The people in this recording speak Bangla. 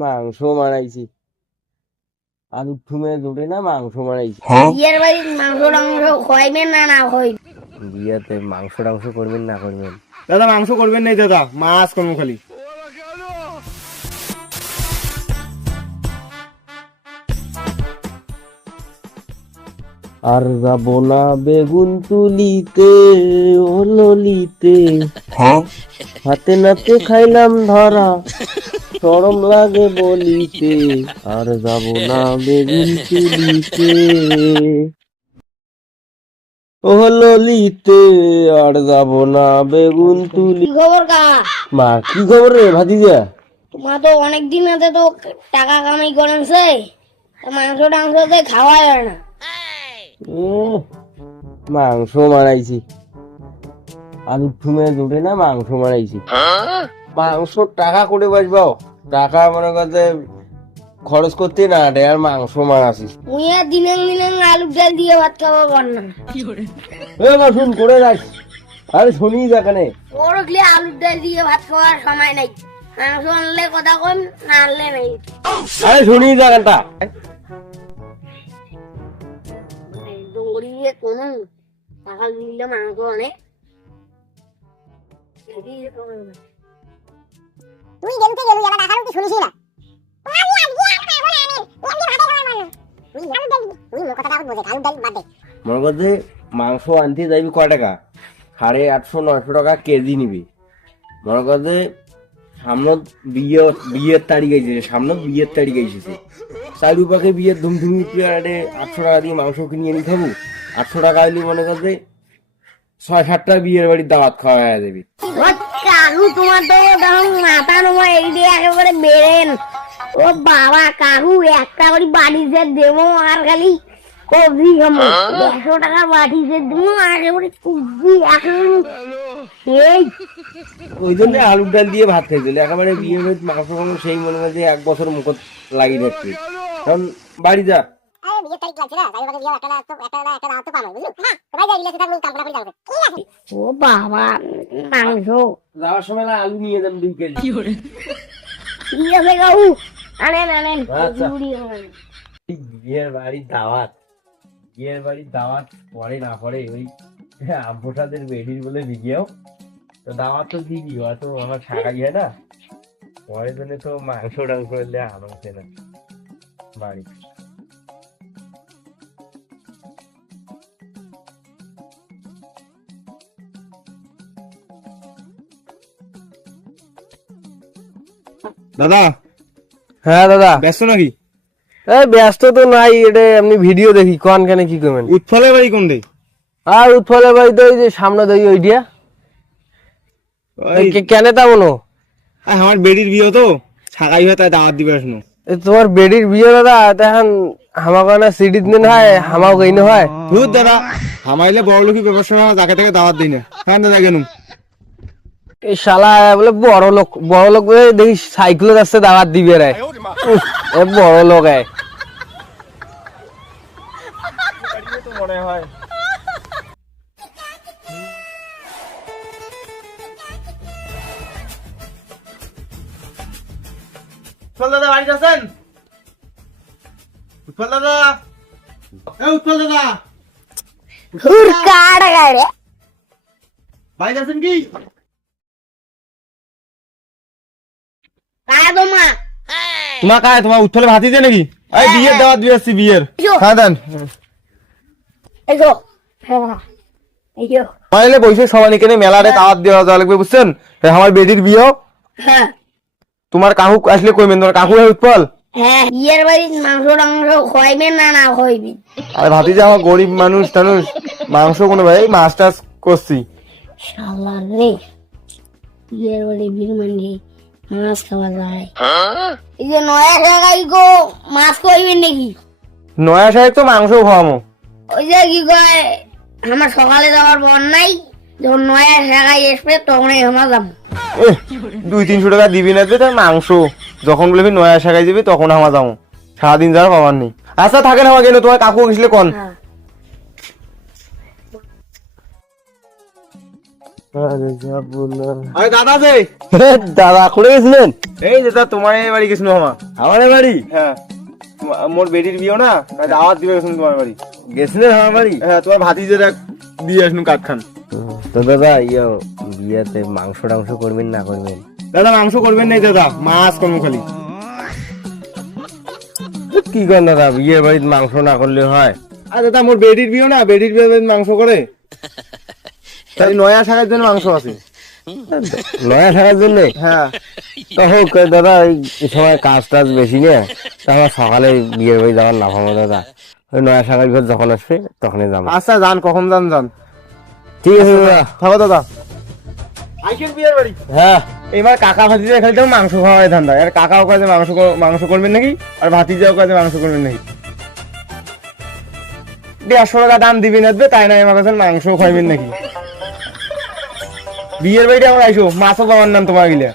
মাংস বানাইছি আলু ঠুমে জুটে না মাংস বানাইছি বিয়ের বাড়ির মাংস টাংস খাইবেন না না খাইবেন বিয়েতে মাংস টাংস করবেন না করবেন? দাদা মাংস করবেন নাই দাদা মাছ করব খালি। আর যাব না বেগুন তুলিতে ও ললিতে। হাতে নাতে খাইলাম ধরা। সরম লাগে বলিতে। আর যাব না বেগুন তুলিতে ও ললিতে আর যাব না বেগুন তুলি। খবর কা? মা কি খবর রে ভাতিজা? তোমার তো অনেক দিন আছে তো টাকা কামাই করেন সে। মাংস টাংস তো খাওয়া যায় না। মাংস বানাইছি আলু ঠুমে জুটে না মাংস বানাইছি মাংস টাকা করে বাঁচবাও টাকা মনে করতে খরচ করতে না আটে আর মাংস মারাছিস। মুই আর দিনে দিনে আলু ডাল দিয়ে ভাত খাব না এ না শুন করে যাস। আরে শুনি যাকানে ওর গিয়ে আলু ডাল দিয়ে ভাত খাওয়ার সময় নাই। মাংস আনলে কথা কম না আনলে নাই। আরে শুনি যাকানটা ডুঙ্গরি দিয়ে কোনো টাকা দিলে মাংস আনে। তুই গেলুতে গেলু এবার দেখানো কি শুনিস না। মনে। করতে মাংস আনতে যাবি কয় টাকা? সাড়ে আটশো নয়শো টাকা কেজি নিবি। মনে করতে সামনে বিয়ে বিয়ের তারিখ আইছে সামনে বিয়ের তারিখ আইসেছে চারিপাকে বিয়ের ধুমধুমি আরে আটশো টাকা দিয়ে মাংস কিনে এনে খাব আটশো টাকা হইলে মনে করতে ছয় সাতটা বিয়ের বাড়ির দাওয়াত খাওয়া হয়ে। কাকু তোমার তো তখন মাথা নোমা এই দিয়ে একেবারে বেড়েন ও বাবা কাকু একটা করে বাড়িতে দেবো আর খালি কবজি খামো একশো টাকার বাড়িতে দেবো আর একেবারে কুবজি এখন এই। ওই জন্য আলুর ডাল দিয়ে ভাত খাইছিল একেবারে বিয়ে মাংস সেই মনে করতে এক বছর মুখত লাগিয়ে রাখছি। কারণ বাড়ি যা। আরে তারিখ লাগছে না তাই বিয়ে একটা একটা একটা একটা দাও তো পাবো বুঝলি? হ্যাঁ সবাই যাই রিলেশন থাকবে কামনা করে যাবে ও বাবা মাংস। যাওয়ার সময় না আলু নিয়ে যাবেন দুই কেজি। আছে কাকু আনেন আনেন। আচ্ছা। আনেন। বিয়ের বাড়ির দাওয়াত। বিয়ের বাড়ির দাওয়াত পরে না পরে ওই আম্পোসাদের বেডির বলে বিগিয়েও তো দাওয়াত তো দিবি তো আমার গিয়ে না। পরে জন্য তো মাংস টাংস হলে আনছে না। বাড়ি। দাদা হ্যাঁ দাদা। ব্যস্ত নাকি? এই ব্যস্ত তো নাই এটা ভিডিও দেখি কোন কেন কি করবেন? উৎফলের বাড়ি কোন দে আর উৎফলের বাড়িতে ওই যে সামনে দেই ওইটা কেন তা আয়, আমার বেডির বিয়ে তো ছাগাই হয় তাই দাওয়াত দিবে এ তোমার বেডির বিয়ে দাদা তখন হামাকে না সিডি দিন হয় হামাও গইনে হয়। ভূত দাদা হামাইলে বড় লোকই ব্যবসা যাকে তাকে দাওয়াত দিই না। হ্যাঁ দাদা কেন এই শালা বলে বড় লোক বড় লোক বলে দেখি সাইকেলে যাচ্ছে দাওয়াত দিবে রে। এ বড় লোক এ। মনে হয় উৎপল দাদা বাড়িতে আছেন? উৎপল দাদা? এ উৎপল দাদা। হুর কাট গাড়ে বাড়িতে আছেন কি? তোমা তোমার কায় তোমার উৎপলে ভাতি দিয়ে নাকি? এই বিয়ের দাওয়াত দিয়ে আসছি বিয়ের। হ্যাঁ দেন। হ্যাঁ তাহলে কেনে মেলারে দাওয়াত দেওয়া যাওয়া লাগবে বুঝছেন? আমার বেদির বিয়ে। হ্যাঁ। তোমার কাকু আসলে কইবেন তোমার কাকু হয় উৎপল? হ্যাঁ বিয়ের বাড়ির মাংস টাংস খাইবেন না না খাইবেন আর ভাতি যে আমার গরিব মানুষ টানুষ মাংস কোনো ভাই মাছ টাছ করছি। শালা রে বিয়ের বাড়ি বিল মানে মাছ খাওয়া যায়। এই যে নয়া জায়গায় গো মাছ খাইবেন নাকি? নয়া সাহেব তো মাংস খাওয়ামো। ওই যে কি কয় আমার সকালে যাওয়ার বর নাই যখন নয়া জায়গায় আসবে তখনই আমার যাব। দুই তিনশো টাকা দিবি না তো মাংস। যখন বলবি নয়া শাখায় দিবি তখন আমার যাব। সারাদিন যাওয়ার পাবার নেই। আচ্ছা থাকেন আমার কেন তোমার কাকু গেছিলে কোন? আরে যা বললাম। আরে দাদা যে। দাদা করে গেছিলেন? এই যে তোমার বাড়ি গেছিল মামা। আমার বাড়ি? হ্যাঁ। মোর বেটির বিয়ে না? দাওয়াত দিবে গেছিলাম তোমার বাড়ি। গেছিলেন আমার বাড়ি? হ্যাঁ তোমার ভাতিজেরা দিয়ে আসুন কাঠ খান তো দাদা ইয়ে বিয়েতে মাংস টাংস করবেন না করবেন? দাদা মাংস করবেন নাই দাদা মাছ করব খালি। কি করেন দাদা বিয়ের বাড়িতে মাংস না করলে হয়? আর দাদা মোর বেটির বিয়ে না বেটির বিয়ে মাংস করে। তাই নয়া শাকের জন্য মাংস আছে। নয়া থাকার জন্য? হ্যাঁ। তো হোক দাদা এই সময় কাজ টাজ বেশি না তা আমার সকালে বিয়ের বাড়ি যাওয়ার লাভ হবে দাদা। ওই নয়া শাখার ঘর যখন আসবে তখনই যাব। আচ্ছা যান কখন যান যান। ঠিক আছে দাদা। থাকো দাদা। আইকেন বিয়ের বাড়ি? হ্যাঁ। এবার কাকা ভাতিজা খালি তো মাংস ধান্দা। আর কাকাও কাজে মাংস মাংস করবেন নাকি? আর ভাতিজাও কাজে মাংস করবেন নাকি? দেড়শো টাকা দাম দিবি না তাই না? আমার কাছে মাংস খাইবেন নাকি? বিয়ের বাড়িতে আমার আইসো মাছও পাওয়ার নাম তোমার গিলা।